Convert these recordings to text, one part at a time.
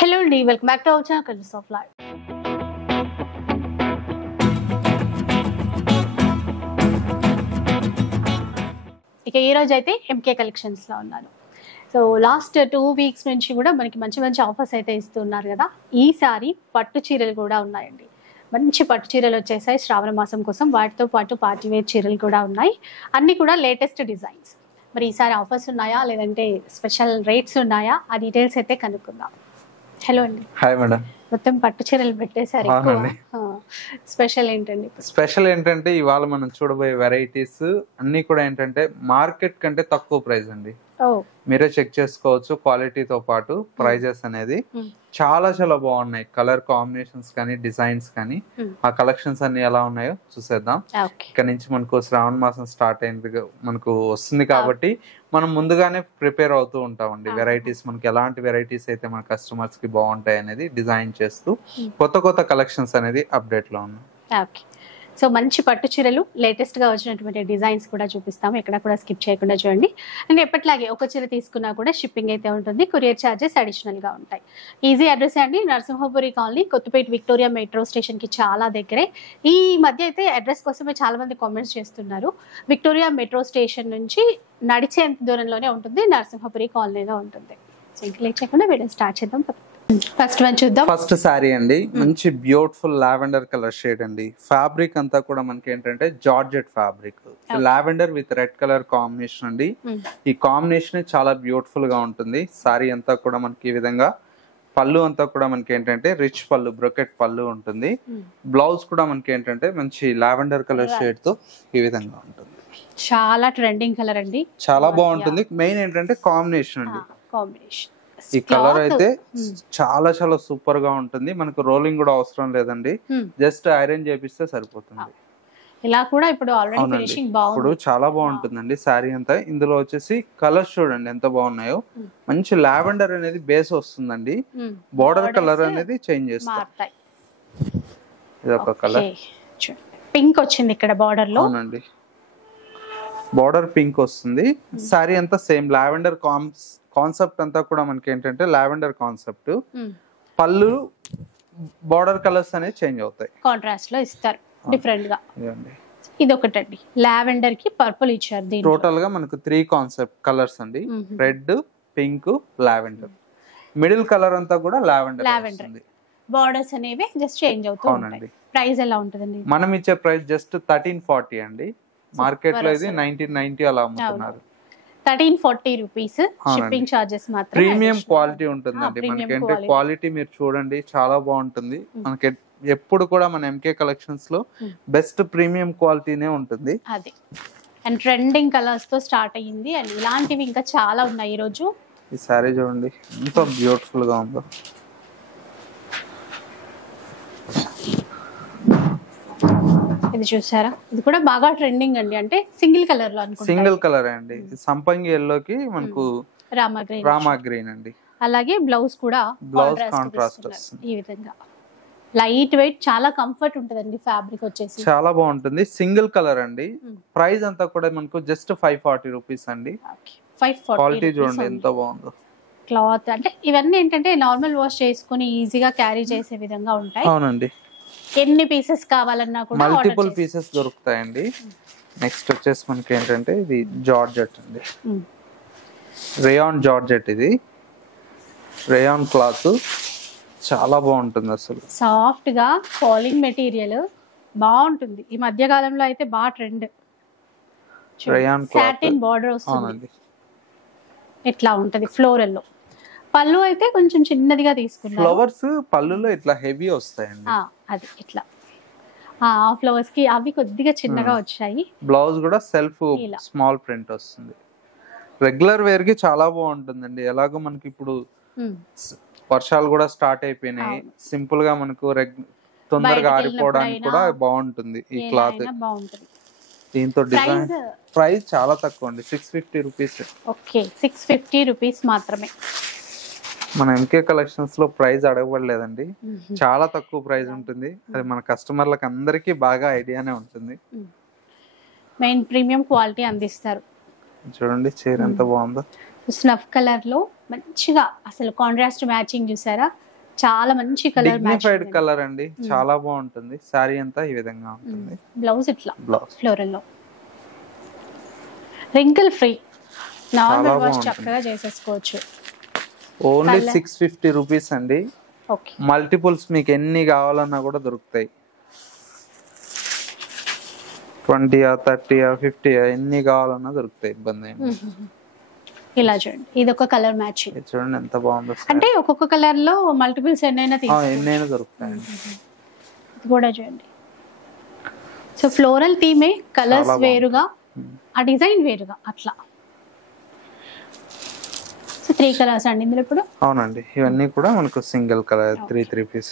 Hello అండి, welcome back to our channel colours of life. ఇక ఈ రోజు అయితే ఎంకే కలెక్షన్స్ లో ఉన్నాను. సో లాస్ట్ 2 వీక్స్ నుంచి కూడా మనకి మంచి మంచి ఆఫర్స్ అయితే ఇస్తున్నారు కదా. ఈసారి పట్టు చీరలు కూడా ఉన్నాయండి. మంచి పట్టు చీరలు వచ్చేసాయి శ్రావణ మాసం కోసం. వాటితో పాటు పార్టీ వేర్ చీరలు కూడా ఉన్నాయి. అన్ని కూడా లేటెస్ట్ డిజైన్స్. మరి ఈసారి ఆఫర్స్ ఉన్నాయా లేదంటే స్పెషల్ రేట్స్ ఉన్నాయా, ఆ డీటెయిల్స్ అయితే కనుక్కుందాం. హలో అండి. Hi madam. మొత్తం పట్టు చీరలు పెట్టేశారు. స్పెషల్ ఏంటండి? స్పెషల్ ఏంటంటే ఇవాళ మనం చూడబోయే వెరైటీస్ అన్ని కూడా ఏంటంటే మార్కెట్ కంటే తక్కువ ప్రైస్ అండి. మీరే చెక్ చేసుకోవచ్చు. క్వాలిటీతో పాటు ప్రైజెస్ అనేది చాలా చాలా బాగున్నాయి. కలర్ కాంబినేషన్స్ కానీ డిజైన్స్ కానీ ఆ కలెక్షన్స్ అన్ని ఎలా ఉన్నాయో చూసేద్దాం. ఇక్కడ నుంచి మనకు శ్రావణ మాసం స్టార్ట్ అయింది, మనకు వస్తుంది కాబట్టి మనం ముందుగానే ప్రిపేర్ అవుతూ ఉంటామండి. వెరైటీస్ మనకి ఎలాంటి వెరైటీస్ అయితే మన కస్టమర్స్ కి బాగుంటాయి అనేది డిజైన్ చేస్తూ కొత్త కొత్త కలెక్షన్స్ అనేది అప్డేట్ లో ఉన్నాయి. సో మంచి పట్టు చీరలు లేటెస్ట్ గా వచ్చినటువంటి డిజైన్స్ కూడా చూపిస్తాము. ఎక్కడ కూడా స్కిప్ చేయకుండా చూడండి. అండ్ ఎప్పటిలాగే ఒక చీర తీసుకున్నా కూడా షిప్పింగ్ అయితే ఉంటుంది. కొరియర్ ఛార్జెస్ అడిషనల్ గా ఉంటాయి. ఈజీ అడ్రస్ అండి, Narasimhapuri colony, Kothapeta Victoria metro station కి చాలా దగ్గరే. ఈ మధ్య అయితే అడ్రస్ కోసమే చాలా మంది కామెంట్స్ చేస్తున్నారు. విక్టోరియా మెట్రో స్టేషన్ నుంచి నడిచే దూరంలోనే ఉంటుంది, నరసింహపురి కాలనీలో ఉంటుంది. సో ఇంకా లేట్ చేయకుండా వీడియో స్టార్ట్ చేద్దాం. ఫస్ట్ వన్ చూద్దాం. ఫస్ట్ సారీ అండి, మంచి బ్యూటిఫుల్ లావెండర్ కలర్ షేడ్ అండి. ఫ్యాబ్రిక్ అంతా కూడా మనకి ఏంటంటే georgette fabric, lavender with red colour combination అండి. ఈ కాంబినేషన్ చాలా బ్యూటిఫుల్ గా ఉంటుంది. సారీ అంతా కూడా మనకి ఈ విధంగా, పళ్ళు అంతా కూడా మనకి ఏంటంటే రిచ్ పళ్ళు, బ్రొకెట్ పళ్ళు ఉంటుంది. బ్లౌజ్ కూడా మనకి ఏంటంటే మంచి లావెండర్ కలర్ షేడ్ తో ఈ విధంగా ఉంటుంది. చాలా ట్రెండింగ్ కలర్ అండి, చాలా బాగుంటుంది. మెయిన్ ఏంటంటే కాంబినేషన్ అండి. కాంబినేషన్ ఈ కలర్ అయితే చాలా చాలా సూపర్ గా ఉంటుంది. మనకు రోలింగ్ కూడా అవసరం లేదండి, జస్ట్ ఐరన్ చేపిస్తే సరిపోతుంది. ఇలా కూడా ఇప్పుడు ఆల్రెడీ ఫినిషింగ్ బాగుంది. ఇప్పుడు చాలా బాగుంటుందండి సారీ అంతా. ఇందులో వచ్చేసి కలర్స్ చూడండి ఎంత బాగున్నాయో. మంచి లావెండర్ అనేది బేస్ వస్తుందండి, బోర్డర్ కలర్ అనేది చేంజ్ చేస్తాం. ఇది ఒక కలర్, పింక్ వచ్చింది ఇక్కడ బార్డర్ లో. అవునండి, బార్డర్ పింక్ వస్తుంది. సారీ అంతా సేమ్ లావెండర్ కాన్సెప్ట్ అంతా కూడా మనకి ఏంటంటే లావెండర్ కాన్సెప్ట్. పళ్ళు బార్డర్ కలర్స్ అనేవి చేంజ్ అవుతాయి, కాంట్రాస్ట్ లో ఇస్తారు డిఫరెంట్ గా. ఇది ఒకటండి, లావెండర్ కి పర్పుల్ ఇచ్చారు. టోటల్ గా మనకు 3 కాన్సెప్ట్ కలర్స్ అండి, red, pink, lavender. Middle colour అంతా కూడా లావెండర్. బార్డర్స్ అనేవి జస్ట్ చేంజ్ అవుతూ ఉంటాయి. ప్రైస్ ఎలా ఉంటుందండి? మనం ఇచ్చే ప్రైస్ జస్ట్ 1340 అండి. మార్కెట్ లో ఇది 1990 అలా అమ్ముతున్నారు. 1340 రూపీస్. షిప్పింగ్ చార్జెస్ మాత్రం. ప్రీమియం క్వాలిటీ ఉంటుందండి. మనకి ఏంటంటే క్వాలిటీ మీరు చూడండి చాలా బాగుంటుంది. మనకి ఎప్పుడు కూడా మన ఎంకే కలెక్షన్స్ లో బెస్ట్ ప్రీమియం క్వాలిటీనే ఉంటుంది. అది అండ్ ట్రెండింగ్ కలర్స్ తో స్టార్ట్ అయ్యింది. అండ్ ఇలాంటివి ఇంకా చాలా ఉన్నాయి. ఈ రోజు ఈ సారీ చూడండి ఎంత బ్యూటిఫుల్ గా ఉందో. ఇది చూసారా, ఇది కూడా బాగా ట్రెండింగ్ అండి. అంటే సింగిల్ కలర్ లో అనుకుంటా. సింగిల్ కలర్ అండి, సంపంగి ఎల్లోకి మనకు రామా గ్రీన్ అండి. అలాగే బ్లౌజ్ కూడా కాంట్రాస్ట్ వస్తుంది. ఈ విధంగా లైట్ వెయిట్, చాలా కంఫర్ట్ ఉంటదండి. ఫ్యాబ్రిక్ వచ్చేసి చాలా బాగుంటుంది. సింగిల్ కలర్ అండి. ప్రైస్ అంతా కూడా మనకు జస్ట్ 540 రూపీస్ అండి. 540. క్వాలిటీ చూడండి ఎంత బాగుందో. క్లాత్ అంటే ఇవన్నీ ఏంటంటే నార్మల్ వాష్ చేసుకుని ఈజీగా క్యారీ చేసే విధంగా ఉంటాయి. అవునండి, ఎన్ని పీసెస్ కావాలన్నా కూడా మల్టిపుల్ పీసెస్ దొరుకుతాయండి. నెక్స్ట్ వచ్చేసి మనకి ఏంటంటే ఇది జార్జెట్ అండి, రేయాన్ జార్జెట్. ఇది రేయాన్ క్లాత్ చాలా బాగుంటుంది. అసలు సాఫ్ట్ గా ఫాలింగ్ మెటీరియల్ బాగుంటుంది. ఈ మధ్య కాలంలో అయితే బాగా ట్రెండ్. రేయాన్ సాటిన్ బార్డర్ వస్తుంది, ఇట్లా ఉంటది ఫ్లోరల్ లో. పళ్ళు అయితే కొంచెం చిన్నదిగా తీసుకున్నారు. ఫ్లవర్స్ పళ్ళులో ఇట్లా హెవీ వస్తాయండి. అది ఇట్లా ఫ్లవర్స్ కి అవి కొద్దిగా చిన్నగా వచ్చాయి. బ్లౌజ్ కూడా సెల్ఫ్ స్మాల్ ప్రింట్ వస్తుంది. రెగ్యులర్ వేర్ కి చాలా బాగుంటుందండి. ఎలాగో మనకి ఇప్పుడు వర్షాలు కూడా స్టార్ట్ అయిపోయినాయి. సింపుల్ గా మనకు తొందరగా ఆరిపోవడానికి కూడా బాగుంటుంది ఈ క్లాత్. దీంతో డిజైన్ ప్రైస్ చాలా తక్కువ అండి, 650 రూపీస్. ఓకే, 650 రూపీస్ మాత్రమే. మన ఎంకే కలెక్షన్స్ లో ప్రైస్ అడగబడలేదండి, చాలా తక్కువ ప్రైస్ ఉంటుంది. అది మన కస్టమర్లకు అందరికీ బాగా ఐడియానే ఉంటుంది. మెయిన్ ప్రీమియం క్వాలిటీ అందిస్తారు. చూడండి చీర ఎంత బాగుందో. స్నఫ్ కలర్ లో మంచిగా అసలు కాంట్రాస్ట్ మ్యాచింగ్ చూసారా, చాలా మంచి కలర్ డిగ్నిఫైడ్ కలర్ అండి, చాలా బాగుంటుంది. సారీ అంతా ఈ విధంగా ఉంటుంది. బ్లౌజ్ ఇట్లా బ్లౌజ్ ఫ్లోరల్ లో రింకిల్ ఫ్రీ, నార్మల్ వాష్ చక్కగా చేసేసుకోవచ్చు. ఓన్లీ 650 రూపీస్ అండి. ఓకే, మల్టిపుల్స్ మీకు ఎన్ని కావాలన్నా కూడా దొరుకుతాయి. 20 30 50 ఎన్ని కావాలన్నా దొరుకుతాయి, ఇబ్బంది ఏమి. ఇలా చూడండి, ఇది ఒక కలర్ మ్యాచింగ్. చూడండి ఎంత బాగుందో. అంటే ఒక్కొక్క కలర్ లో మల్టిపుల్స్ ఎన్నైనా ఎన్నైనా దొరుకుతాయి. ఇది కూడా చూడండి. సో ఫ్లోరల్ థీమే, కలర్స్ వేరుగా, ఆ డిజైన్ వేరుగా అట్లా. సో 3 కలర్స్ అండి ఇందులో ఇప్పుడు. అవునండి, ఇవన్నీ కూడా మనకు single colour 3 piece.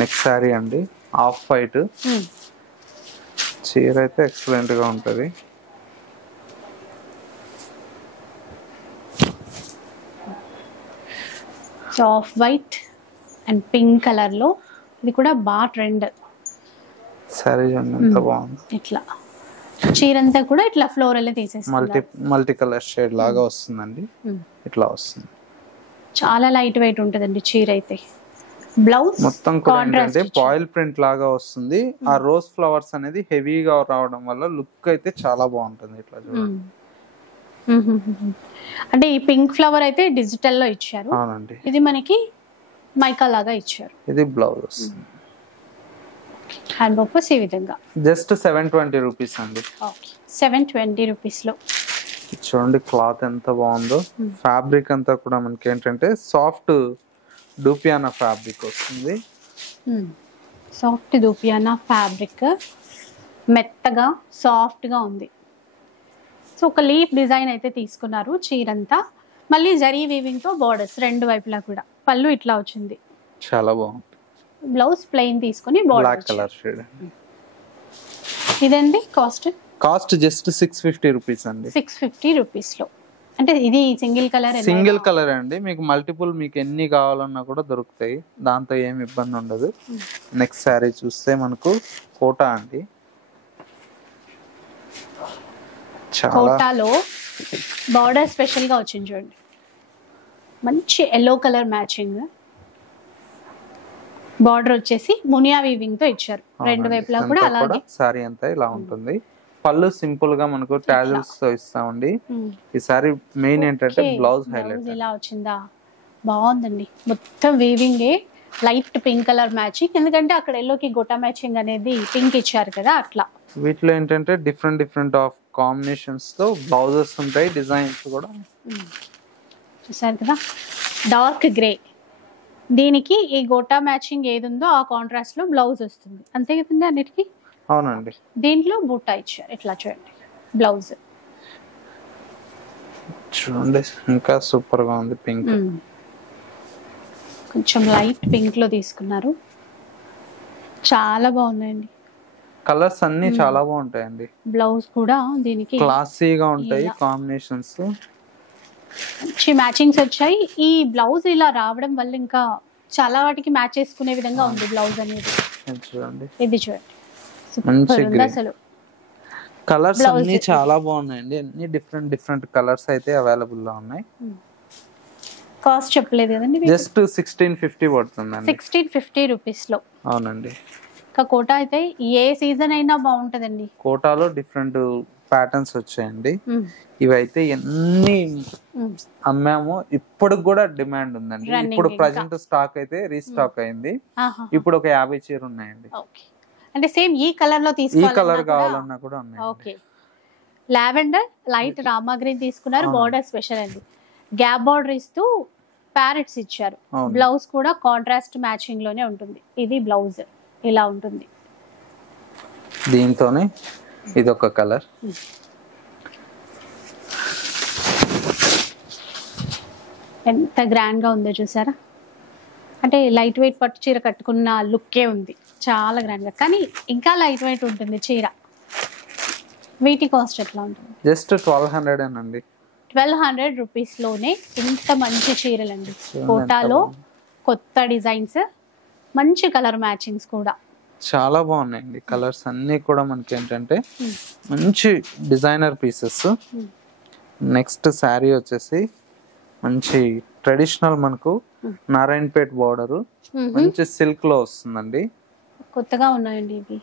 Next sari అండి, ఆఫ్ వైట్. చీర అయితే ఎక్సలెంట్ గా ఉంటది. Off white and pink colour లో, ఇది కూడా బాగా ట్రెండ్. సారీ ఎంత బాగుంది. ఇట్లా చీరంతా కూడా ఇట్లా ఫ్లోరల్ తీసేసి మల్టీ కలర్ షేడ్ లాగా వస్తుందండి. ఇట్లా వస్తుంది. చాలా లైట్ వెయిట్ ఉంటదండి చీర అయితే. బ్లౌజ్ మొత్తం అంటే బాయిల్ ప్రింట్ లాగా వస్తుంది. ఆ రోజ్ ఫ్లవర్స్ అనేది హెవీగా రావడం వల్ల లుక్ అయితే చాలా బాగుంటుంది. ఇట్లా చూడండి. అంటే ఈ పింక్ ఫ్లవర్ అయితే డిజిటల్ లో ఇచ్చారు. అవునండి, ఇది మనకి మైకా లాగా ఇచ్చారు. ఇది బ్లౌజ్ వస్తుంది. హ్యాండ్ పర్పస్ ఈ విధంగా జస్ట్ 720 రూపీస్ అండి. 720 రూపీస్ లో చూడండి. క్లాత్ ఎంత బాగుందో. ఫ్యాబ్రిక్ అంతా కూడా మనకి ఏంటంటే సాఫ్ట్ డూపియానా ఫ్యాబ్రిక్ వస్తుంది. సాఫ్ట్ దూపియానా ఫ్యాబ్రిక్, మెత్తగా సాఫ్ట్ గా ఉంది. సో ఒక లీఫ్ డిజైన్ అయితే తీసుకున్నారు చీరంతా. మళ్ళీ జరీ వీవింగ్ తో బోర్డర్స్ రెండు వైపులా కూడా. పళ్ళు ఇట్లా వచ్చింది, చాలా బాగుంది. బ్లౌజ్ ప్లెయిన్ తీసుకొని బ్లాక్ కలర్ షేడ్. ఇదండి కాస్ట్ జస్ట్ 650 రూపీస్ అండి. 650 రూపీస్ లో. అంటే ఇది సింగిల్ కలర్ అండి. మీకు మల్టిపుల్ మీకు ఎన్ని కావాలన్నా కూడా దొరుకుతాయి, దాంతో ఏమి ఇబ్బంది ఉండదు. నెక్స్ట్ శారీ చూస్తే మనకు కోటా అండి. కోటాలో బార్డర్ స్పెషల్ గా వచ్చింది చూడండి. మంచి ఎల్లో కలర్ మ్యాచింగ్. బార్డర్ వచ్చేసి మునియా వీవింగ్ తో ఇచ్చారు రెండు వైపులా కూడా. అలాగే సారీ అంతా ఇలా ఉంటుంది. పళ్ళు సింపుల్ గా మనకు టాజిల్స్ తో ఇస్తామండి. ఈ సారీ మెయిన్ ఏంటంటే బ్లౌజ్ హైలైట్. ఇలా వచ్చిందా, బాగుందండి. మొత్తం weaving light pink colour matching. ఎందుకంటే అక్కడ ఎల్లోకి గోటా మ్యాచింగ్ అనేది పింక్ ఇచ్చారు కదా, అట్లా. వీటిలో ఏంటంటే డిఫరెంట్ ఆఫ్ కాంబినేషన్స్ తో బ్లౌజెస్ ఉంటాయి, డిజైన్స్ కూడా. చూసారు కదా, డార్క్ గ్రే. దీనికి ఈ గోటా మ్యాచింగ్ ఏది ఉందో ఆ కాంట్రాస్ట్ లో బ్లౌజ్ వస్తుంది. అంతే కదండి అన్నిటికీ. అవునండి. దీంట్లో బూటా ఇచ్చారు. ఇట్లా చూడండి బ్లౌజ్. చూడండి ఇంకా సూపర్ గా ఉంది. పింక్, కొంచెం లైట్ పింక్ లో తీసుకున్నారు. చాలా బాగుందండి. కలర్స్ అన్ని చాలా బాగుంటాయండి. బ్లౌజ్ కూడా దీనికి క్లాసీగా ఉంటాయి కాంబినేషన్స్. మంచి మ్యాచింగ్స్ వచ్చాయి. ఈ బ్లౌజ్ ఇలా రావడం వల్ల ఇంకా చాలా వాటికి మ్యాచ్ చేసుకునే విధంగా ఉంది బ్లౌజ్ అనేది. చూడండి, ఇది చూడండి అసలు. కలర్స్ అన్ని చాలా బాగున్నాయండి. అన్ని డిఫరెంట్ కలర్స్ అయితే అవైలబుల్ లో ఉన్నాయి. కాస్ట్ చెప్పలేదు కదండి. జస్ట్ 1650 పడుతుందండి. 1650 రూపీస్ లో. అవునండి. కోటా అయితే ఏ సీజన్ అయినా బాగుంటదండి. కోటాలో డిఫరెంట్ ప్యాటర్న్స్ వచ్చాయండి. ఇవైతే ఎన్ని అమ్మామో ఇప్పుడు కూడా డిమాండ్ ఉందండి. ఇప్పుడు ప్రజెంట్ స్టాక్ అయితే రీస్టాక్ అయింది. ఇప్పుడు ఒక 50 చీర ఉన్నాయండి. అంటే సేమ్ ఈ కలర్ లో తీసుకోవాలి, ఈ కలర్ కావాలన్నా కూడా ఉన్నాయి. Okay. Lavender light Rama green తీసుకున్నారు. బార్డర్ స్పెషల్ అండి. గ్యాప్ బార్డర్ ఇస్తూ ప్యారెట్స్ ఇచ్చారు. బ్లౌజ్ కూడా కాంట్రాస్ట్ మ్యాచింగ్ లోనే ఉంటుంది. ఇది బ్లౌజ్ ఇలా ఉంటుంది. దీంతోనే ఇదొక కలర్. ఎంత గ్రాండ్ గా ఉందో చూసారా. అంటే లైట్ వెయిట్ పట్టు చీర కట్టుకున్న లుక్కే ఉంది, చాలా గ్రాండ్ గా. కానీ ఇంకా లైట్ వెయిట్ ఉంటుంది చీర. వీటి కాస్ట్ ఎట్లా ఉంటుంది? జస్ట్ 1200 అండి. 1200 రూపీస్ లోనే ఇంత మంచి చీరలండి. కోటాలో కొత్త డిజైన్స్, మంచి కలర్ మ్యాచింగ్స్ కూడా చాలా బాగున్నాయండి. కలర్స్ అన్ని కూడా మనకి ఏంటంటే మంచి డిజైనర్ పీసెస్. నెక్స్ట్ శారీ వచ్చేసి మంచి ట్రెడిషనల్ మనకు నారాయణపేట్ బార్డర్ మంచి సిల్క్ లో వస్తుందండి. కొత్తగా ఉన్నాయండి ఇవి.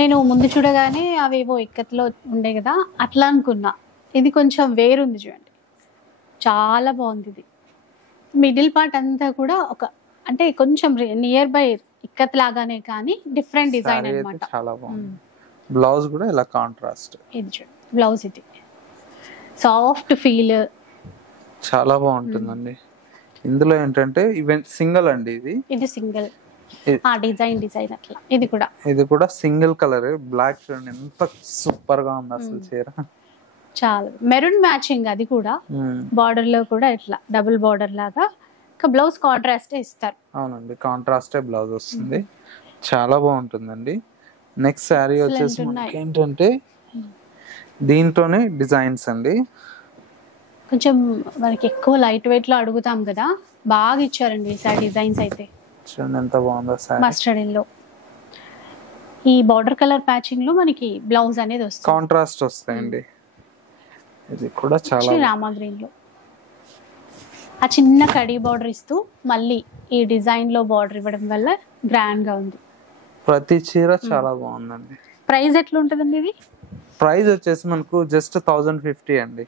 నేను ముందు చూడగానే అవేవో ఇక్కత్లో ఉండే కదా అట్లా అనుకున్నా. ఇది కొంచెం వేరుంది చూడండి, చాలా బాగుంది. ఇది మిడిల్ పార్ట్ అంతా కూడా ఒక అంటే కొంచెం నియర్ బై ఇక్కత్ లాగానే కానీ డిఫరెంట్ డిజైన్ అన్నమాట. చాలా బాగుంది. బ్లౌజ్ కూడా ఇలా కాంట్రాస్ట్. ఇది చూడండి బ్లౌజ్, ఇది సాఫ్ట్ ఫీల్, చాలా బాగుంటుందండి. ఇందులో ఏంటంటే ఈవెంట్ సింగిల్ అండి, ఇది సింగిల్ డిజైన్ అట్లా. ఇది కూడా సింగిల్ కలర్ బ్లాక్. చూడండి ఎంత సూపర్ గా ఉంది అసలు చీర. చాలా మెరూన్ మ్యాచింగ్, అది కూడా బార్డర్ లో కూడా ఇట్లా డబుల్ బార్డర్ లాగా. బ్లౌజ్ కాంట్రాస్ట్ ఇస్తారు. అవునండి, కాంట్రాస్టే బ్లౌజ్ వస్తుంది. చాలా బాగుంటుందండి. నెక్స్ట్ శారీ వచ్చేసి మనకి ఏంటంటే దీంట్లోనే డిజైన్స్ అండి. కొంచెం మనకి ఎక్కువ లైట్ వెయిట్ లో అడుగుతాం కదా, బాగా ఇచ్చారండి ఈసారి డిజైన్స్ అయితే. చూడండి ఎంత బాగుందో సారీ. మస్టర్డ్ ఎల్లో ఈ బార్డర్ కలర్ ప్యాచింగ్ లో మనకి బ్లౌజ్ అనేది వస్తుంది, కాంట్రాస్ట్ వస్తాయండి. ఇది కూడా చాలా రామా గ్రీన్ లో ఆ చిన్న కడీ బార్డర్ ఇస్తూ మళ్ళీ ఈ డిజైన్ లో బార్డర్ ఇవ్వడం వల్ల గ్రాండ్ గా ఉంది. ప్రతి చీర చాలా బాగుందండి. ప్రైస్ ఎట్లా ఉంటుందండి ఇది? ప్రైస్ వచ్చేసి మనకు జస్ట్ 1050 అండి.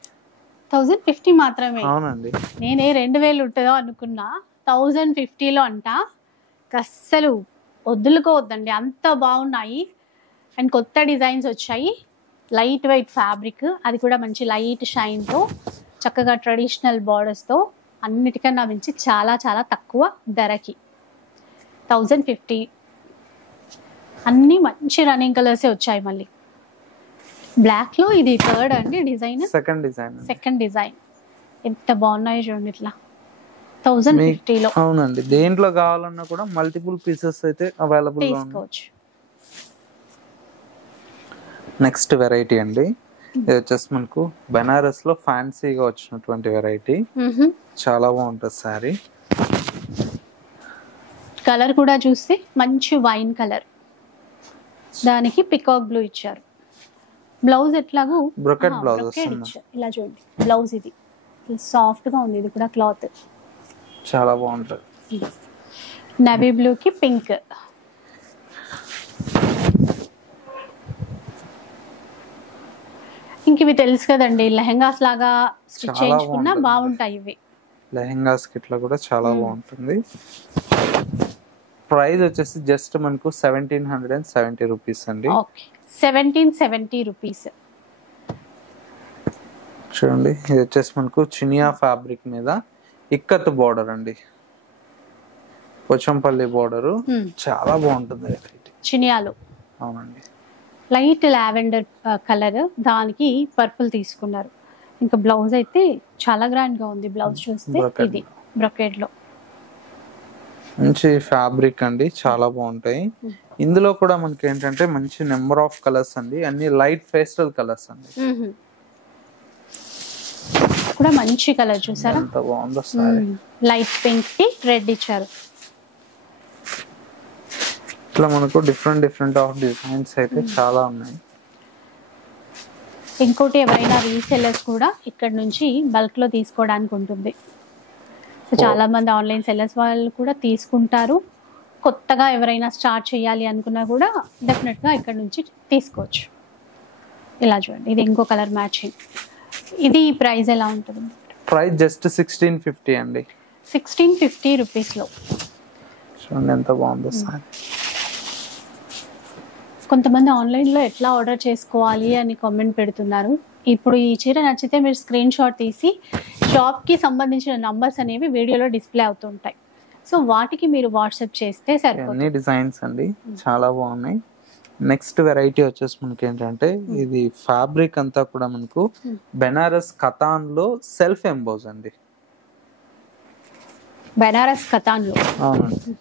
1050 మాత్రమే? అవునండి. నేనే 2000 ఉంటుందో అనుకున్నా, 1050లో అంట. అస్సలు వద్దులుకోవద్దండి, అంత బాగున్నాయి. అండ్ కొత్త డిజైన్స్ వచ్చాయి. లైట్ వెయిట్ ఫ్యాబ్రిక్, అది కూడా మంచి లైట్ షైన్తో, చక్కగా ట్రెడిషనల్ బార్డర్స్తో, అన్నిటికన్నా మించి చాలా చాలా తక్కువ ధరకి 1050. అన్నీ మంచి రన్నింగ్ కలర్సే వచ్చాయి. మళ్ళీ బ్లాక్ లో ఇది థర్డ్ అండి డిజైన్, సెకండ్ డిజైన్. ఎంత బాగున్నాయో చూడండి ఇట్లా 1050లో. అవునండి, దేంట్లో కావాలన్నా కూడా మల్టిపుల్ పీసెస్ అయితే అవైలబుల్ తీసుకోవచ్చు. నెక్స్ట్ వెరైటీ అండి, ఇది వచ్చేసి మనకు బెనారస్ లో ఫ్యాన్సీగా వచ్చినటువంటి వెరైటీ. చాలా బాగుంటుంది సారీ. కలర్ కూడా చూస్తే మంచి వైన్ కలర్, దానికి పికాక్ బ్లూ ఇచ్చారు. బ్లౌజ్ ఎట్లాగో బ్రొకెట్ బ్లౌజ్ వస్తుంది. ఇలా చూడండి బ్లౌజ్, ఇది సాఫ్ట్ గా ఉంది. ఇది కూడా క్లాత్ చాలా బాగుంటుంది. నవీ బ్లూ కి పింక్. ఇంక ఇవి తెలుసు కదండి, లెహెంగాస్ లాగా స్టిచ్ చేయించుకున్నా బాగుంటాయి ఇవి. లెహెంగాస్ కి ఇట్లా కూడా చాలా బాగుంటుంది. ప్రైస్ వచ్చేసి జస్ట్ మనకు 1770 రూపీస్ అండి. 1770 రూపీస్. చూడండి, ఇది వచ్చేసి మనకు చినియా ఫ్యాబ్రిక్ మీద ఇక్కత్ బార్డర్ అండి, పోచంపల్లి బార్డర్. చాలా బాగుంటుంది చినియాలో. అవునండి, లైట్ లావెండర్ కలర్, దానికి పర్పుల్ తీసుకున్నారు. ఇంకా బ్లౌజ్ అయితే చాలా గ్రాండ్ గా ఉంది. బ్లౌజ్ చూస్తే ఇది బ్రొకెడ్ లో మంచి ఫ్యాబ్రిక్ అండి, చాలా బాగుంటాయి. ఇందులో కూడా మనకి ఏంటంటే మంచి నెంబర్ ఆఫ్ కలర్స్ అండి, అన్ని లైట్ పేస్టల్ కలర్స్ అండి. కూడా మంచి కలర్ చూసారా, ఎంత బాగుందో సారీ. లైట్ పింక్ కి రెడ్ ఇచ్చారు. ఇట్లా మనకు డిఫరెంట్ ఆఫ్ డిజైన్స్ అయితే చాలా ఉన్నాయి. ఇంకోటి ఎవరైనా రీసెల్లర్స్ కూడా ఇక్కడ నుంచి బల్క్ లో తీసుకోవడానికి ఉంటుంది. చాలా మంది ఆన్లైన్ సెల్లర్స్ వాళ్ళు కూడా తీసుకుంటారు. కొత్తగా ఎవరైనా స్టార్ట్ చేయాలి అనుకున్నా కూడా డెఫినెట్ గా ఇక్కడ నుంచి తీసుకోవచ్చు. ఇలా చూడండి, ఇది ఇంకో కలర్ మ్యాచింగ్. ఇది ప్రైస్ ఎలా ఉంటుంది? ప్రైస్ జస్ట్ 1650 అండి. 1650 రూపీస్ లో. చూడండి ఎంత బాగుందో సారీ. కొంతమంది ఆన్లైన్ లో ఎట్లా ఆర్డర్ చేసుకోవాలి అని కామెంట్ పెడుతున్నారు. ఇప్పుడు ఈ చీర నచ్చితే మీరు స్క్రీన్ షాట్ తీసి షాప్ కి సంబంధించిన నంబర్స్ అనేవి వీడియోలో డిస్ప్లే అవుతుంటాయి. సో వాటికి మీరు వాట్సాప్ చేస్తే సరిపోతుంది. అన్ని డిజైన్స్ అండి చాలా బాగున్నాయి. నెక్స్ట్ వెరైటీ వచ్చేసి మనకి ఏంటంటే ఇది ఫ్యాబ్రిక్ అంతా కూడా మనకు బెనారస్ కతాన్ లో సెల్ఫ్ ఎంబోజ్ అండి. బెనారస్ కతాన్ లో. అవునండి,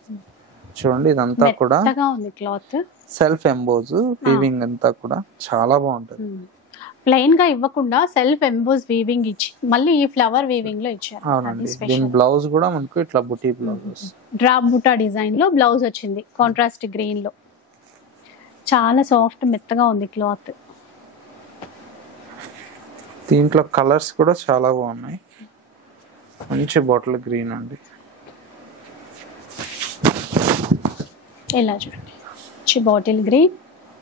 చూడండి ఇదంతా కూడా ఉంది క్లాత్, సెల్ఫ్ ఎంబోజ్ వీవింగ్ అంతా కూడా చాలా బాగుంటుంది. ప్లెయిన్ గా ఇవ్వకుండా సెల్ఫ్ ఎంబోజ్ వీవింగ్ ఇచ్చి మళ్ళీ ఈ ఫ్లవర్ వీవింగ్ లో ఇచ్చారు. అవునండి, దీని బ్లౌజ్ కూడా మనకు ఇట్లా బుటీ బ్లౌజ్, డ్రాప్ బుటా డిజైన్ లో బ్లౌజ్ వచ్చింది కాంట్రాస్ట్ గ్రీన్ లో. చాలా సాఫ్ట్ మెత్తగా ఉంది క్లాత్. దీంట్లో కలర్స్ కూడా చాలా బాగున్నాయి. మంచి బాటిల్ గ్రీన్ అండి. ఇలా చూడండి, మంచి bottle green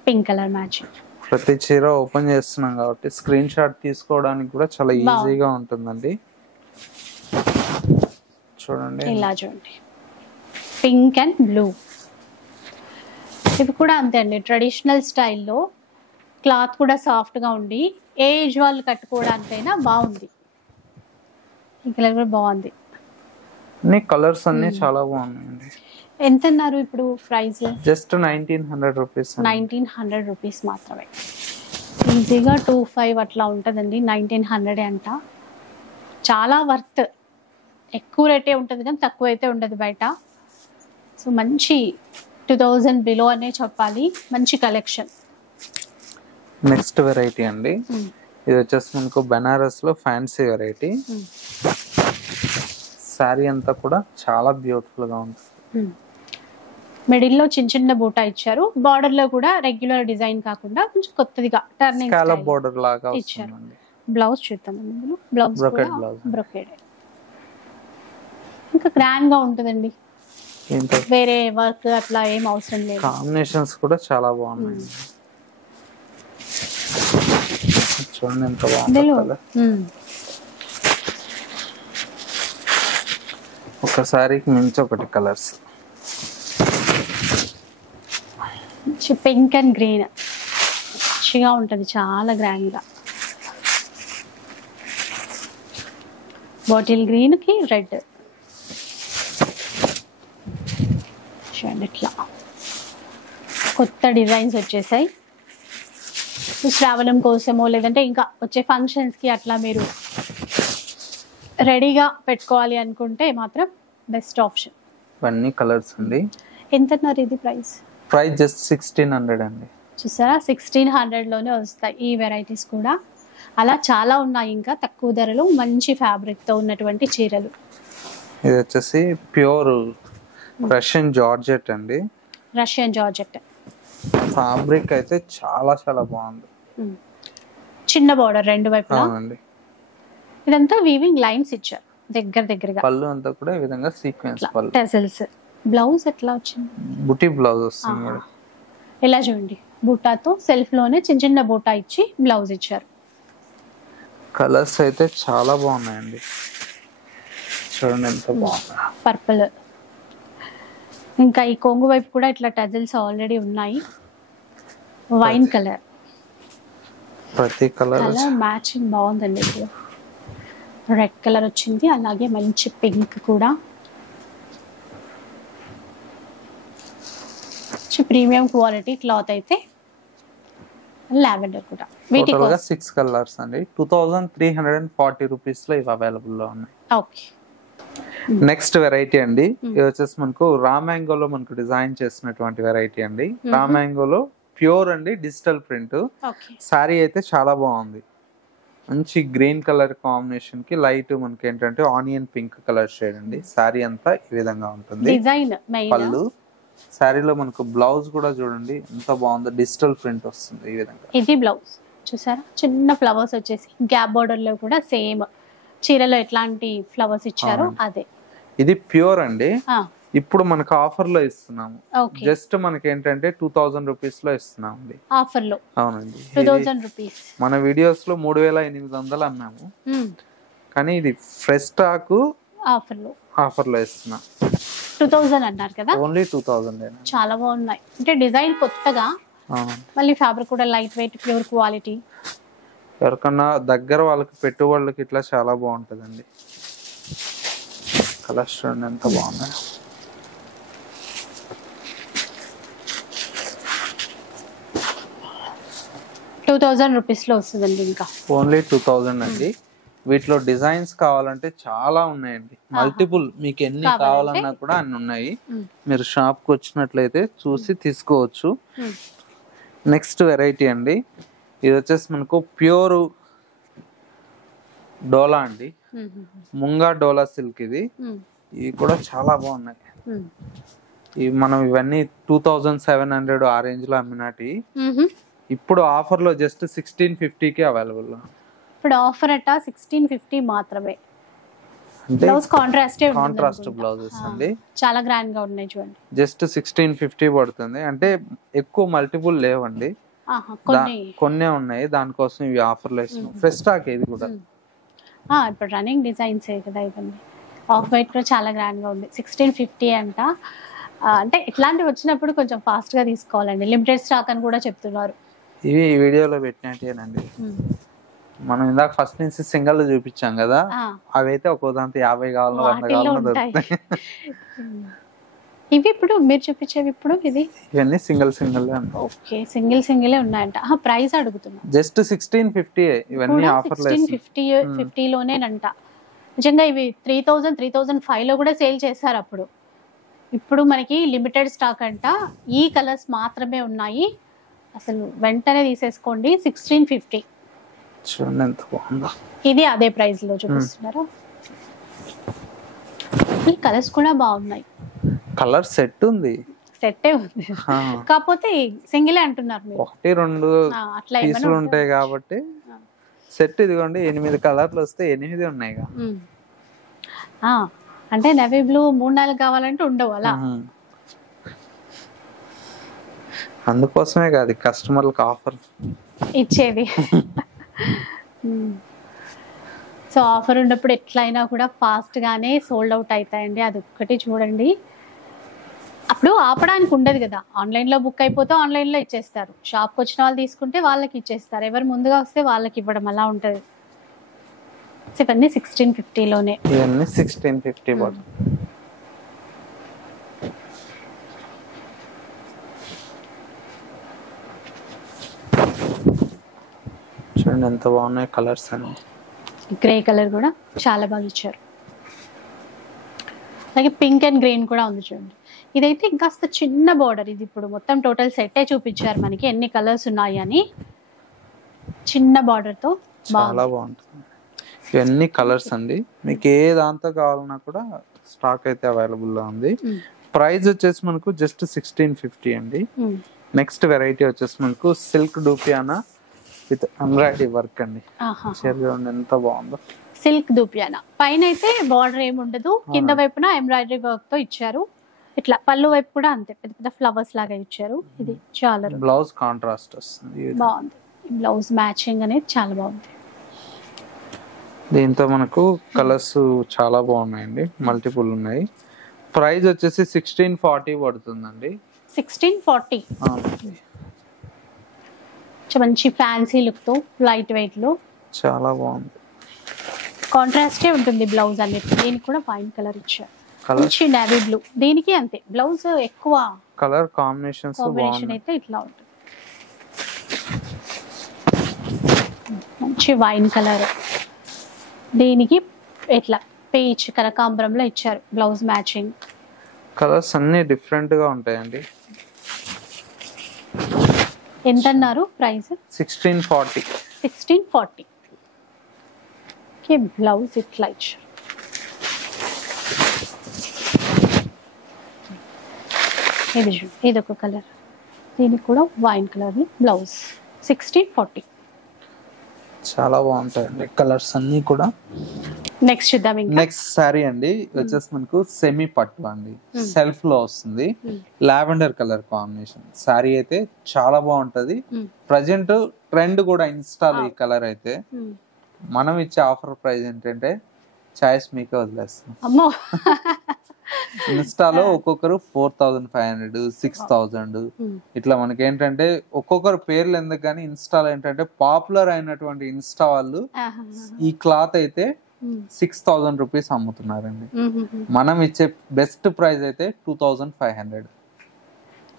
pink colour matching. ప్రతి చీర ఓపెన్ చేస్తున్నాం కాబట్టి స్క్రీన్ షాట్ తీసుకోవడానికి కూడా చాలా ఈజీగా ఉంటుందండి. చూడండి ఇలా చూడండి, పింక్ అండ్ బ్లూ. ఇవి కూడా అంతే అండి, ట్రెడిషనల్ స్టైల్లో, క్లాత్ కూడా సాఫ్ట్గా ఉండి ఏజ్ వాళ్ళు కట్టుకోవడానికైనా బాగుంది. ఈ కలర్ కూడా బాగుంది. అన్ని కలర్స్ అన్ని చాలా బాగున్నాయండి. ఎంత అన్నారు ఇప్పుడు ప్రైస్? Just 1900 rupees. 1900 రూపీస్ మాత్రమే. ఈజీగా 25 అట్లా ఉంటుందండి. 1900 అంట. చాలా వర్త్. ఎక్కువ రేటే ఉంటుంది కానీ తక్కువ అయితే ఉండదు బయట. సో మంచి 2000 బిలో అనే చెప్పాలి. మంచి కలెక్షన్. నెక్స్ట్ వెరైటీ అండి, ఇది వచ్చేసి మనకు బెనారస్ లో ఫ్యాన్సీ వెరైటీ. శారీ అంతా కూడా చాలా బ్యూటిఫుల్ గా ఉంటుంది. మిడిల్ లో చిన్న చిన్న బూటా ఇచ్చారు. బార్డర్ లో కూడా రెగ్యులర్ డిజైన్ కాకుండా కొంచెం కొత్తదిగా టర్నింగ్ స్కాలప్ బోర్డర్ లాగా ఇచ్చారు. బ్లౌజ్ చూద్దాం. Blouse brocade. ఇంకా గ్రాండ్ గా ఉంటుందండి. వేరే వర్క్ అట్లా ఏం అవసరం లేదు. కాంబినేషన్స్ కూడా చాలా బాగున్నాయి. చూడండి ఎంత బాగుంది. ఒకసారికి మించి ఒకటి కలర్స్. పింక్ అండ్ గ్రీన్ మంచిగా ఉంటుంది, చాలా గ్రాండ్ గా. బాటిల్ గ్రీన్ కి రెడ్. చూడండి ఇట్లా కొత్త డిజైన్స్ వచ్చేసాయి. శ్రావణం కోసమో లేదంటే ఇంకా వచ్చే ఫంక్షన్స్ కి అట్లా మీరు రెడీగా పెట్టుకోవాలి అనుకుంటే మాత్రం బెస్ట్ ఆప్షన్. ఇవన్నీ కలర్స్ అండి. ఎంత అన్నారు ఇది ప్రైస్? ప్రైస్ జస్ట్ 1600 అండి. చూసారా, 1600 లోనే వస్తాయి ఈ వెరైటీస్ కూడా. అలా చాలా ఉన్నాయి ఇంకా తక్కువ ధరలో మంచి ఫ్యాబ్రిక్ తో ఉన్నటువంటి చీరలు. ఇది వచ్చేసి ప్యూర్ రష్యన్ జార్జెట్ అండి. రష్యన్ జార్జెట్ ఫ్యాబ్రిక్ అయితే చాలా చాలా బాగుంది. చిన్న బార్డర్ రెండు వైపులా. అవునండి. ఇదంతా వీవింగ్ లైన్స్ ఇచ్చారు దగ్గరగా. పళ్ళు అంతా కూడా ఈ విధంగా సీక్వెన్స్ పళ్ళు. టెసల్స్. బ్లౌజ్ ఎట్లా వచ్చింది? బుటీ బ్లౌజ్ వస్తుంది. ఇలా చూడండి, బూటాతో సెల్ఫ్ లోనే చిన్న చిన్న బూటా ఇచ్చి బ్లౌజ్ ఇచ్చారు. కలర్స్ అయితే చాలా బాగున్నాయండి. చూడండి ఎంత బాగుంది. పర్పుల్. ఇంకా ఈ కొంగు వైపు కూడా ఇట్లా టజల్స్ ఆల్రెడీ ఉన్నాయి. Wine colour. ప్రతి కలర్ మ్యాచింగ్ బాగుందండి. ఇప్పుడు రెడ్ కలర్ వచ్చింది, అలాగే మంచి పింక్ కూడా. ప్రీమియం క్వాలిటీ క్లాత్ అయితే. లావెండర్ కూడా. టోటల్ గా 6 కలర్స్ అండి. 2340 రూపీస్ లో ఇవి అవైలబుల్ లో ఉన్నాయి. ఓకే. నెక్స్ట్ వెరైటీ అండి, ఇది వచ్చేసి మనకు రామాంగోలో మనకు డిజైన్ చేసినటువంటి వెరైటీ అండి. రామాంగోలో ప్యూర్ అండి, డిజిటల్ ప్రింట్. సారీ అయితే చాలా బాగుంది. మంచి గ్రీన్ కలర్ కాంబినేషన్ కి లైట్ మనకి ఏంటంటే ఆనియన్ పింక్ కలర్ షేడ్ అండి. సారీ అంతా ఈ విధంగా ఉంటుంది. డిజైన్ పళ్ళు. సారీలో మనకు బ్లౌజ్ కూడా చూడండి ఎంత బాగుందో, డిజిటల్ ప్రింట్ వస్తుంది ఈ విధంగా. ఇది బ్లౌజ్ చూసారా, చిన్న ఫ్లవర్స్ వచ్చేసి గ్యాప్ బోర్డర్ లో కూడా సేమ్ చీరలో ఎట్లాంటి ఫ్లవర్స్ ఇచ్చారో అదే. ఇది ప్యూర్ అండి. ఇప్పుడు మనకు ఆఫర్ లో ఇస్తున్నాము. జస్ట్ మనకి ఏంటంటే 2000 రూపీస్ లో ఇస్తున్నాం అండి ఆఫర్ లో. అవునండి, 2000 రూపీస్. మన వీడియోస్ లో 3800 అన్నాము, కానీ ఇది ఫ్రెష్ స్టాక్ ఆఫర్ లో ఇస్తున్నాం. 2000 అన్నారు కదా, ఓన్లీ 2000. చాలా బాగున్నాయి. అంటే డిజైన్ కొత్తగా, మళ్ళీ ఫ్యాబ్రిక్ కూడా లైట్ వెయిట్ ప్యూర్ క్వాలిటీ. ఎవరికన్నా దగ్గర వాళ్ళకి పెట్టుబడులకి ఇట్లా చాలా బాగుంటుందండి. కలర్స్ చూడండి ఎంత బాగున్నాయి. రూపీస్ లో వస్తుందండి. ఇంకా ఓన్లీ 2000 అండి. వీటిలో డిజైన్స్ కావాలంటే చాలా ఉన్నాయండి, మల్టిపుల్. మీకు ఎన్ని కావాలన్నా కూడా అన్ని ఉన్నాయి. మీరు షాప్ కి వచ్చినట్లయితే చూసి తీసుకోవచ్చు. నెక్స్ట్ వెరైటీ అండి, ఇది వచ్చేసి మనకు ప్యూర్ డోలా అండి. ముంగా డోలా సిల్క్. ఇవి కూడా చాలా బాగున్నాయి. మనం ఇవన్నీ 2700 ఆ రేంజ్ లో అమ్మినాటి. ఇప్పుడు ఆఫర్ లో జస్ట్ 1650 కి అవైలబుల్. ఇప్పుడు ఆఫర్ అట 1650 మాత్రమే. బ్లౌజ్ కాంట్రాస్ట్ కాంట్రాస్ట్ బ్లౌజెస్ అండి, చాలా గ్రాండ్ గా ఉన్నాయి చూడండి. జస్ట్ 1650 పడుతుంది. అంటే ఎక్కువ మల్టిపుల్ లేవండి, కొన్నే ఉన్నాయి, దానికోసం ఇవి ఆఫర్లు ఇస్తున్నాం. ఫ్రెష్ స్టాక్ ఇది కూడా. ఇప్పుడు రన్నింగ్ డిజైన్స్ కదా ఇవన్నీ. ఆఫ్ వైట్ కూడా చాలా గ్రాండ్ గా ఉంది. 1650 అంట. అంటే ఇట్లాంటివి వచ్చినప్పుడు కొంచెం ఫాస్ట్ గా తీసుకోవాలండి, లిమిటెడ్ స్టాక్ అని కూడా చెప్తున్నారు. ఇవి ఈ వీడియోలో పెట్టినట్టేనండి. మనం ఇందాక ఫస్ట్ నుంచి సింగల్ చూపించాం కదా, అవైతే ఒక్కో దాంతో 50 కావాలన్నా 100 కావాలన్నా దొరుకుతాయి. ఇవి ఇప్పుడు మీరు చూపించేవి ఇప్పుడు ఇవన్నీ సింగిల్ ఓకే, సింగిల్ ఉన్నాయంట. ప్రైస్ అడుగుతున్నా. జస్ట్ 1650 ఇవన్నీ ఆఫర్లు. 1650 లోనేనంట. నిజంగా ఇవి 3000 3005 లో కూడా సేల్ చేశారు అప్పుడు. ఇప్పుడు మనకి లిమిటెడ్ స్టాక్ అంట, ఈ కలర్స్ మాత్రమే ఉన్నాయి. అసలు వెంటనే తీసేసుకోండి. 1650 చూడండి ఎంత బాగుందో. ఇది అదే ప్రైస్ లో చూపిస్తున్నారు. ఈ కలర్స్ కూడా బాగున్నాయి. కలర్ సెట్ ఉంది, సెట్టే ఉంది, కాకపోతే సింగిల్ అంటున్నారు మీరు. 1 2 పీసులు ఉంటాయి కాబట్టి సెట్. ఇదిగోండి 8 కలర్లు వస్తే 8 ఉన్నాయి. అంటే నేవీ బ్లూ 3 4 కావాలంటే ఉండవు అలా. అందుకోసమే కాదు కస్టమర్లకు ఆఫర్ ఇచ్చేది. సో ఆఫర్ ఉన్నప్పుడు ఎట్లయినా కూడా ఫాస్ట్ గానే సోల్డ్ అవుట్ అవుతాయండి. అది ఒక్కటి చూడండి. అప్పుడు ఆపడానికి ఉండదు కదా, ఆన్లైన్ లో బుక్ అయిపోతే ఆన్లైన్ లో ఇచ్చేస్తారు. షాప్కి వచ్చిన వాళ్ళు తీసుకుంటే వాళ్ళకి ఇచ్చేస్తారు, ఎవరు ముందుగా వస్తే వాళ్ళకి ఇవ్వడం అలా ఉంటది. ఇవన్నీ 1650 లోనే. ఇవన్నీ 1650 పడుతుంది. చూడండి ఎంత బాగున్నాయి కలర్స్ అని. గ్రే కలర్ కూడా చాలా బాగా ఇచ్చారు. అలాగే పింక్ అండ్ గ్రీన్ కూడా ఉంది చూడండి. ఇదైతే ఇంకాస్త చిన్న బార్డర్. ఇది ఇప్పుడు మొత్తం టోటల్ సెట్టే చూపించారు మనకి ఎన్ని కలర్స్ ఉన్నాయి అని. చిన్న బార్డర్ తో చాలా బాగుంటుంది. ఇవన్నీ కలర్స్ అండి, మీకు ఏ దాంతో కావాలన్నా కూడా స్టాక్ అయితే అవైలబుల్ గా ఉంది. ప్రైస్ వచ్చేసి మనకు జస్ట్ 1650 అండి. నెక్స్ట్ వెరైటీ వచ్చేసి మనకు సిల్క్ డూపియానా విత్ ఎంబ్రాయిడరీ వర్క్ అండి. చూడండి ఎంత బాగుందో. సిల్క్ దూపియానా పైన అయితే బార్డర్ ఏమి ఉండదు, కింద వైపున ఎంబ్రాయిడరీ వర్క్ తో ఇచ్చారు. ఇట్లా పళ్ళు వైపు కూడా అంతే పెద్ద పెద్ద ఫ్లవర్స్ లాగా ఇచ్చారు. ఇది చాలా బ్లౌజ్ కాంట్రాస్ట్ వస్తుంది, బాగుంది. బ్లౌజ్ మ్యాచింగ్ అనేది చాలా బాగుంది. దీంతో మనకు కలర్స్ చాలా బాగున్నాయండి, మల్టిపుల్ ఉన్నాయి. ప్రైస్ వచ్చేసి 1640 పడుతుందండి. 1640 మంచి ఫ్యాన్సీ లుక్ తో లైట్ వెయిట్ లో చాలా బాగుంది. కాంట్రాస్టే ఉంటుంది బ్లౌజ్ అనేది. దీనికి కూడా వైన్ కలర్ ఇచ్చారు, మంచి నేవీ బ్లూ. దీనికి అంతే బ్లౌజ్ ఎక్కువ కలర్ కాంబినేషన్ అయితే ఇట్లా ఉంటుంది. మంచి వైన్ కలర్, దీనికి ఇట్లా పీచ్ కనకాంబరంలో ఇచ్చారు బ్లౌజ్ మ్యాచింగ్. కలర్స్ అన్ని డిఫరెంట్ గా ఉంటాయండి. ఎంత అన్నారు ప్రైస్? 1640. 1640 కి బ్లౌజ్ ఇట్లా ఇచ్చారు. ఇది ఒక కలర్, దీనికి కూడా వైన్ కలర్ బ్లౌజ్. 1640 చాలా బాగుంటాయండి కలర్స్ అన్ని కూడా. నెక్స్ట్ చూద్దాం. నెక్స్ట్ సారీ అండి వచ్చేసి మనకు సెమీ పట్టు అండి, సెల్ఫ్ లో వస్తుంది. లావెండర్ కలర్ కాంబినేషన్ సారీ అయితే చాలా బాగుంటది. ప్రజెంట్ ట్రెండ్ కూడా ఇన్స్టాల్ ఈ కలర్ అయితే. మనం ఇచ్చే ఆఫర్ ప్రైస్ ఏంటంటే చాయిస్ మీకే వదిలేస్తాం. ఇన్స్టాలో ఒక్కొక్కరు 4500 6000 ఇట్లా మనకి ఏంటంటే ఒక్కొక్కరు పేర్లు ఎందుకు కానీ ఇన్స్టాలో ఏంటంటే పాపులర్ అయినటువంటి ఇన్స్టా వాళ్ళు ఈ క్లాత్ అయితే 6000 రూపీస్ అమ్ముతున్నారండి. మనం ఇచ్చే బెస్ట్ ప్రైస్ అయితే 2500.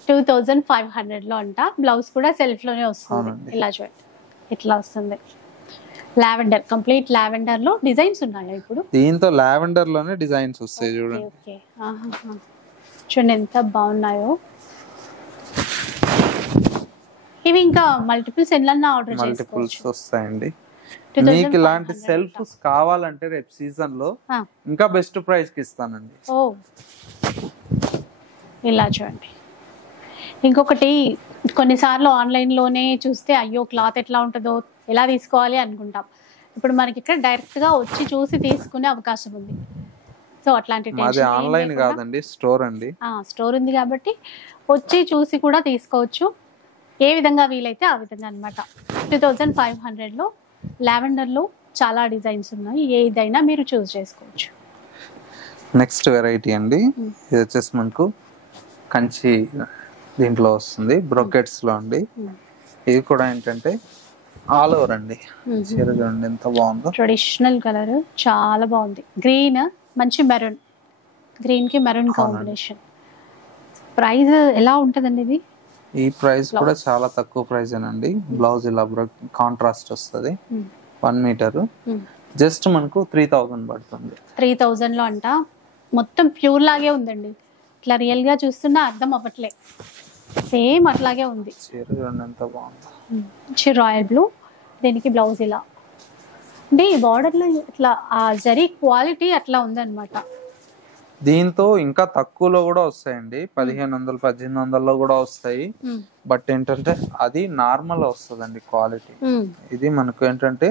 2500 లో అంట. బ్లౌజ్ కూడా సెల్ఫ్ లోనే వస్తుంది. ఇలా చూడండి ఇట్లా వస్తుంది. లావెండర్, కంప్లీట్ లావెండర్ లో డిజైన్స్ ఉన్నాయా ఇప్పుడు? దీంతో లావెండర్ లోనే డిజైన్స్ వస్తాయి చూడండి. చూడండి ఎంత బాగున్నాయో. ఇవి ఇంకా మల్టిపుల్స్ ఎన్నన్నా ఆర్డర్ చేసుకోవచ్చు. మల్టిపుల్స్ వస్తాయండి. మీకు ఇలాంటి సెల్ఫ్స్ కావాలంటే రేపు సీజన్ లో ఇంకా బెస్ట్ ప్రైస్ కి ఇస్తానండి. ఓ ఇలా చూడండి. ఇంకొకటి కొన్నిసార్లు ఆన్లైన్ లోనే చూస్తే అయ్యో క్లాత్ ఎట్లా ఉంటుందో ఎలా తీసుకోవాలి అనుకుంటాం. ఇప్పుడు మనకి ఇక్కడ డైరెక్ట్ గా వచ్చి చూసి తీసుకునే అవకాశం ఉంది. సో అట్లాంటి మాది ఆన్లైన్ కాదండి, స్టోర్ అండి. స్టోర్ ఉంది కాబట్టి వచ్చి చూసి కూడా తీసుకోవచ్చు, ఏ విధంగా వీలైతే ఆ విధంగా అనమాట. 2500లో లావెండర్లో చాలా డిజైన్స్ ఉన్నాయి, ఏదైనా మీరు చూస్ చేసుకోవచ్చు. నెక్స్ట్ వెరైటీ అండి, ఇది వచ్చేసి మనకు కంచి దీంట్లో వస్తుంది, బ్రోకెట్స్ లో అండి. ఇది కూడా ఏంటంటే ఆల్ ఓవర్ అండి. చీర చూడండి ఎంత బాగుందో, ట్రెడిషనల్ కలర్ చాలా బాగుంది. గ్రీన్, మంచి మెరూన్, గ్రీన్ కి మెరూన్ కాంబినేషన్. ప్రైస్ ఎలా ఉంటదండి ఇది? ఈ ప్రైస్ కూడా చాలా తక్కువ ప్రైస్ అండి. బ్లౌజ్ ఇలా కాంట్రాస్ట్ వస్తుంది, 1 మీటర్, జస్ట్ మనకు 3000 పడుతుంది. 3000 లో అంట, మొత్తం ప్యూర్ లాగే ఉందండి. ఇట్లా రియల్ గా చూస్తున్నా అర్థం అవ్వట్లే, సేమ్ అట్లాగే ఉంది. చీర చూడండి ఎంత బాగుంది, రాయల్ బ్లూ, దీనికి బ్లౌజ్ ఇలా అంటే ఈ బార్డర్ లో ఇట్లా ఆ జరీ క్వాలిటీ అట్లా ఉందన్నమాట. దీంతో ఇంకా తక్కువలో కూడా వస్తాయండి, 1500 1800లో కూడా వస్తాయి. బట్ ఏంటంటే అది నార్మల్ వస్తుందండి క్వాలిటీ. ఇది మనకు ఏంటంటే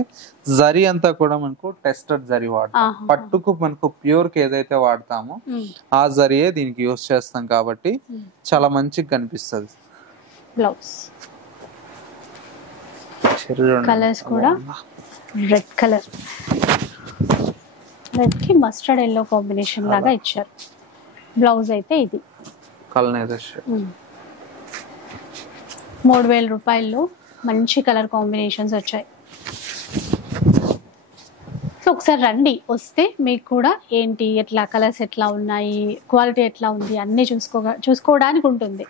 జరీ అంతా కూడా మనకు టెస్టెడ్ జరీ వాడతాం. పట్టుకు మనకు ప్యూర్ కి ఏదైతే వాడతామో ఆ జరీయే దీనికి యూస్ చేస్తాం కాబట్టి చాలా మంచిగా కనిపిస్తుంది. బ్లౌజ్ కలర్స్ కూడా రెడ్ కలర్, రెడ్ కి మస్టర్డ్ ఎల్లో కాంబినేషన్ లాగా ఇచ్చారు. బ్లౌజ్ అయితే ఇది కలర్ 3000 రూపాయల్లో మంచి కలర్ కాంబినేషన్స్ వచ్చాయి. సో ఒకసారి రండి, వస్తే మీకు కూడా ఏంటి ఎట్లా కలర్స్ ఎట్లా ఉన్నాయి, క్వాలిటీ ఎట్లా ఉంది అన్నీ చూసుకోవడానికి ఉంటుంది.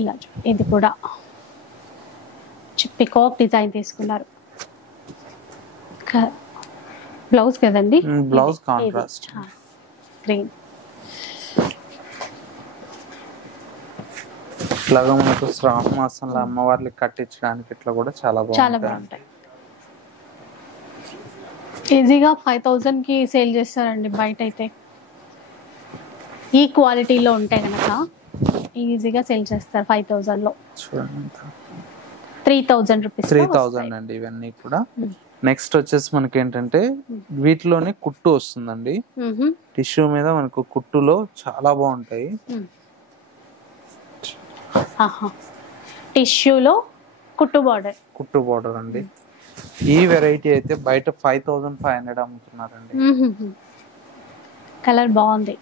ఇలా ఇది కూడా పికాక్ డిజైన్ తీసుకున్నారు. బ్లౌజ్ కదండి, బ్లౌజ్ కాంట్రాస్ట్ గ్రీన్. ఇట్లాగా మనకు శ్రావణ మాసంలో అమ్మవార్లకి కట్టించడానికి ఇట్లా కూడా చాలా బాగుంటాయి. ఈజీగా 5000 కి సేల్ చేస్తారండి బయట అయితే. ఈ క్వాలిటీలో ఉంటే కనుక ఈజీగా సేల్ చేస్తారు 5000 లో. 3000 రూపీస్ 3000 అండి ఇవన్నీ కూడా. నెక్స్ట్ వచ్చేసి మనకి ఏంటంటే వీటిలోనే కుట్టు వస్తుందండి, టిష్యూ మీద మనకు కుట్టులో చాలా బాగుంటాయి. టిష్యూలో కుట్టు బార్డర్ అండి. ఈ వెరైటీ అయితే బయట 5500 అమ్ముతున్నారండి. కలర్ బాగుంది,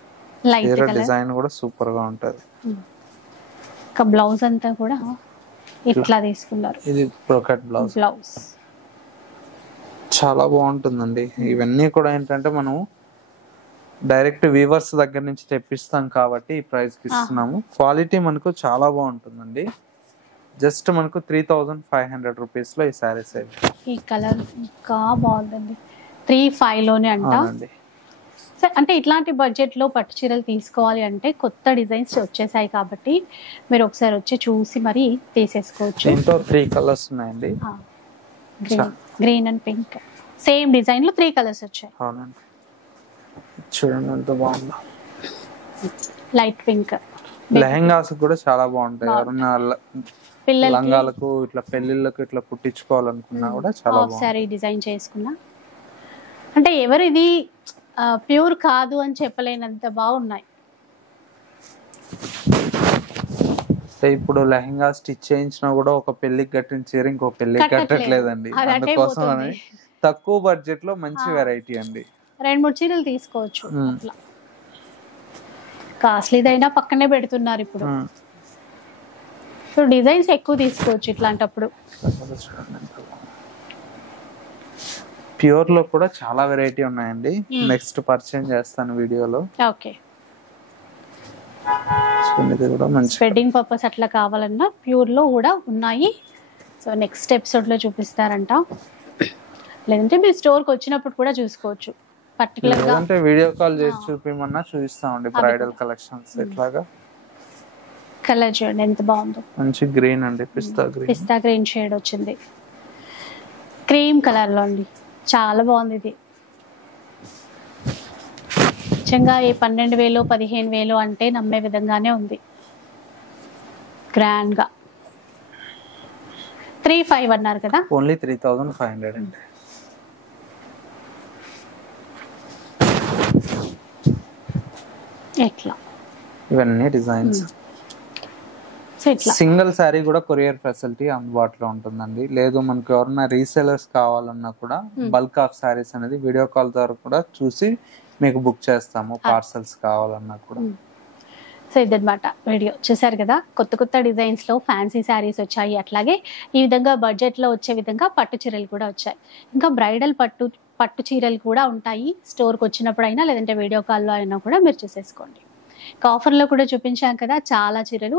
లైట్ డిజైన్ కూడా సూపర్ గా ఉంటది. బ్లౌజ్ అంతా కూడా ఇట్లా తీసుకున్నారు. ఇది బ్రోకెట్ బ్లౌజ్ చాలా బాగుంటుందండి. ఇవన్నీ కూడా ఏంటంటే మనం డైరెక్ట్ వీవర్స్ దగ్గర నుంచి తెప్పిస్తాం కాబట్టి ఈ ప్రైస్ కి ఇస్తున్నాము. క్వాలిటీ మనకు చాలా బాగుంటుందండి. జస్ట్ మనకు 3500 రూపీస్ లో ఈ సారీస్. ఈ కలర్ ఇంకా బాగుందండి, 35 లోనే అండి. అంటే ఇట్లాంటి బడ్జెట్ లో పట్టు చీరలు తీసుకోవాలి అంటే కొత్త డిజైన్స్ వచ్చేసాయి కాబట్టి మీరు ఒకసారి వచ్చి చూసి మరి తీసేసుకోవచ్చు. దీంట్లో 3 కలర్స్ ఉన్నాయండి, green and pink, same design లో 3 కలర్స్ వచ్చాయి. అవునండి, చూడండి ఎంత బాగుందో. Light pink. లెహంగాస్ కూడా చాలా బాగుంటాయి. ఎవరన్నా లంగాలకు ఇట్లా పెళ్లిళ్ళకు ఇట్లా కుట్టించుకోవాలనుకున్నా కూడా చాలా బాగుంది. డిజైన్ చేసుకున్నా అంటే ఎవరు ఇది ప్యూర్ కాదు అని చెప్పలేనంత బాగున్నాయి. ఇప్పుడు లెహంగా స్టిచ్ చేయించినా కూడా ఒక పెళ్లికి కట్టిన చీర ఇంకో పెళ్లికి కట్టట్లేదండి. అందుకోసం తక్కువ బడ్జెట్ లో మంచి వెరైటీ అండి. 2-3 చీరలు తీసుకోవచ్చు. కాస్ట్లీదైనా పక్కనే పెడుతున్నారు ఇప్పుడు. సో డిజైన్స్ ఎక్కువ తీసుకోవచ్చు ఇట్లాంటప్పుడు. ప్యూర్ లో కూడా చాలా వెరైటీ ఉన్నాయండి, నెక్స్ట్ పర్చేజ్ చేస్తాను వీడియోలో. ఓకే, వెడ్డింగ్ పర్పస్ అట్లా కావాలన్నా ప్యూర్ లో కూడా ఉన్నాయి. సో నెక్స్ట్ ఎపిసోడ్ లో చూపిస్తారంట, లేదంటే మీరు స్టోర్ కి వచ్చినప్పుడు కూడా చూసుకోవచ్చు. పర్టికులర్ గా అంటే వీడియో కాల్ చేసి చూపిమన్నా చూపిస్తామండి. బ్రైడల్ కలెక్షన్స్ ఇట్లాగా. కలర్ చూడండి ఎంత బాగుందో, మంచి గ్రీన్ అండి, పిస్తా గ్రీన్ షేడ్ వచ్చింది, క్రీమ్ కలర్ లో అండి, చాలా బాగుంది. ఇది నిజంగా ఈ 12,000 15,000 అంటే నమ్మే విధంగానే ఉంది, గ్రాండ్ గా. 3,500 అన్నారు కదా, ఓన్లీ 3,500 అండి. ఎట్లా ఇవన్నీ డిజైన్స్. సింగిల్ శారీ కూడా కొరియర్ ఫెసిలిటీ అందుబాటులో ఉంటుందండి. లేదు మనకు ఎవరైనా రీసేలర్స్ కావాలన్నా కూడా బల్క్ ఆఫ్ శారీస్ అనేది వీడియో కాల్ ద్వారా కూడా చూసి మీకు బుక్ చేస్తాము, పార్సల్స్ కావాలన్నా కూడా. సో ఇదన్నమాట వీడియో చూసారు కదా, కొత్త కొత్త డిజైన్స్ లో ఫ్యాన్సీ శారీస్ వచ్చాయి, అట్లాగే ఈ విధంగా బడ్జెట్ లో వచ్చే విధంగా పట్టు చీరలు కూడా వచ్చాయి. ఇంకా బ్రైడల్ పట్టు చీరలు కూడా ఉంటాయి. స్టోర్కి వచ్చినప్పుడు అయినా లేదంటే వీడియో కాల్లో అయినా కూడా మీరు చూసేసుకోండి. ఇంకా ఆఫర్లో కూడా చూపించాం కదా చాలా చీరలు,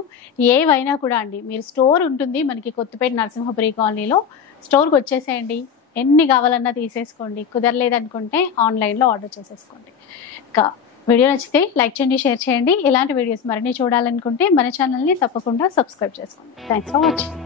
ఏవైనా కూడా అండి మీరు స్టోర్ ఉంటుంది మనకి కొత్తపేట నరసింహపురి కాలనీలో, స్టోర్కి వచ్చేసేయండి, ఎన్ని కావాలన్నా తీసేసుకోండి, కుదరలేదనుకుంటే ఆన్లైన్లో ఆర్డర్ చేసేసుకోండి. ఇంకా వీడియో నచ్చితే లైక్ చేయండి, షేర్ చేయండి. ఇలాంటి వీడియోస్ మరిన్ని చూడాలనుకుంటే మన ఛానల్ని తప్పకుండా సబ్స్క్రైబ్ చేసుకోండి. Thanks for watching.